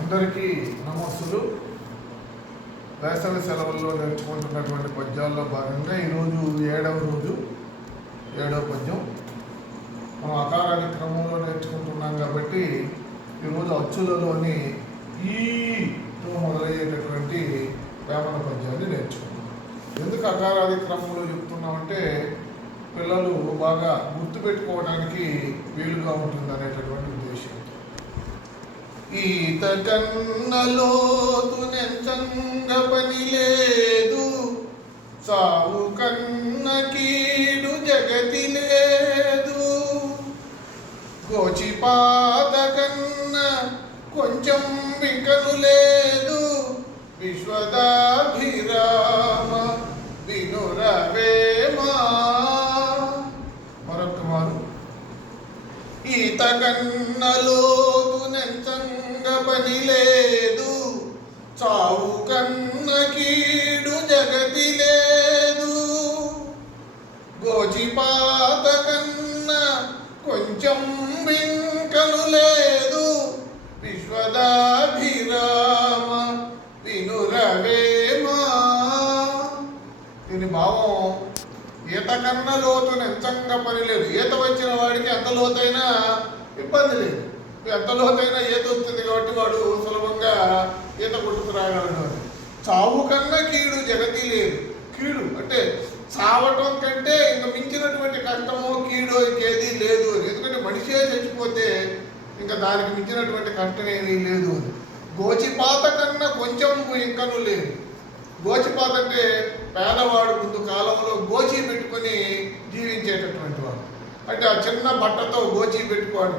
అందరికీ నమస్సులు. వేసవి సెలవుల్లో నేర్చుకుంటున్నటువంటి పద్యాల్లో భాగంగా ఈరోజు ఏడవ పద్యం. మనం అకారాది క్రమంలో నేర్చుకుంటున్నాం కాబట్టి ఈరోజు అచ్చులలోని ఈతో మొదలయ్యేటటువంటి వేమన పద్యాన్ని నేర్చుకుంటాం. ఎందుకు అకారాది క్రమంలో చెప్తున్నామంటే పిల్లలు బాగా గుర్తుపెట్టుకోవడానికి వీలుగా ఉంటుంది అనేటటువంటి ఉద్దేశం. ఈత కన్నలోతు నెంచంగ పని లేదు, సావు కన్న కీడు జగతి లేదు. గోచిపాత కన్న కొంచెం వికను లేదు, విశ్వదాభిరామ వినురవేమా. మరొక మారు. ఈత కన్నలోతు నెంచంగ పని లేదు, చావు కన్న కీడు జగతి లేదు. గోచిపాత కన్న కొంచెం వింకను లేదు, విశ్వదాభిరామ వినురవేమా. దీని భావం ఈత కన్నా లోతు నెంచంగ పని లేదు. ఈత వచ్చిన వాడికి ఎంత లోతైనా ఇబ్బంది లేదు. ఎంత లోతైనా ఈత వస్తుంది కాబట్టి వాడు సులభంగా ఈత కొట్టుకు రాగలడు అని. చావు కన్నా కీడు జగతి లేదు. కీడు అంటే చావటం కంటే ఇంకా మించినటువంటి కష్టమో కీడో ఇంకేది లేదు అని. ఎందుకంటే మనిషే చచ్చిపోతే ఇంకా దానికి మించినటువంటి కష్టం ఏమీ లేదు అని. గోచిపాత కన్నా కొంచెం ఇంకను లేదు. గోచిపాత అంటే పేదవాడు ముందు కాలంలో గోచి పెట్టుకొని జీవించేటటువంటి వాడు. అంటే ఆ చిన్న బట్టతో గోచి పెట్టుకోడు.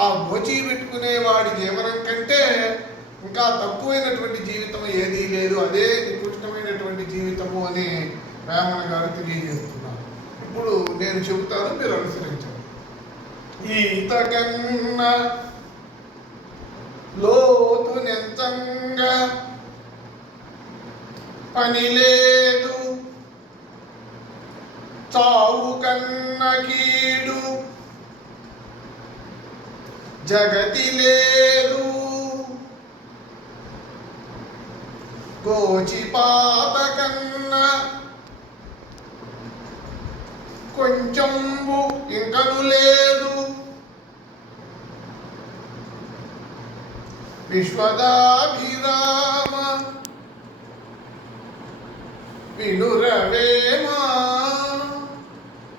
ఆ గోచి పెట్టుకునే వాడి జీవనం కంటే ఇంకా తక్కువైనటువంటి జీవితం ఏదీ లేదు. అదే నికృష్టమైనటువంటి జీవితము అని వేమన గారు తెలియజేస్తున్నారు. ఇప్పుడు నేను చెబుతాను, మీరు అనుసరించండి. ఈత కన్నా లోతు నెంచంగా పని లేదు, చావు కన్న కీడు జగతి లేదు. గోచిపాత కన్న కొంచెంబు ఇంకను లేదు, విశ్వదాభిరామ వినురవేమ.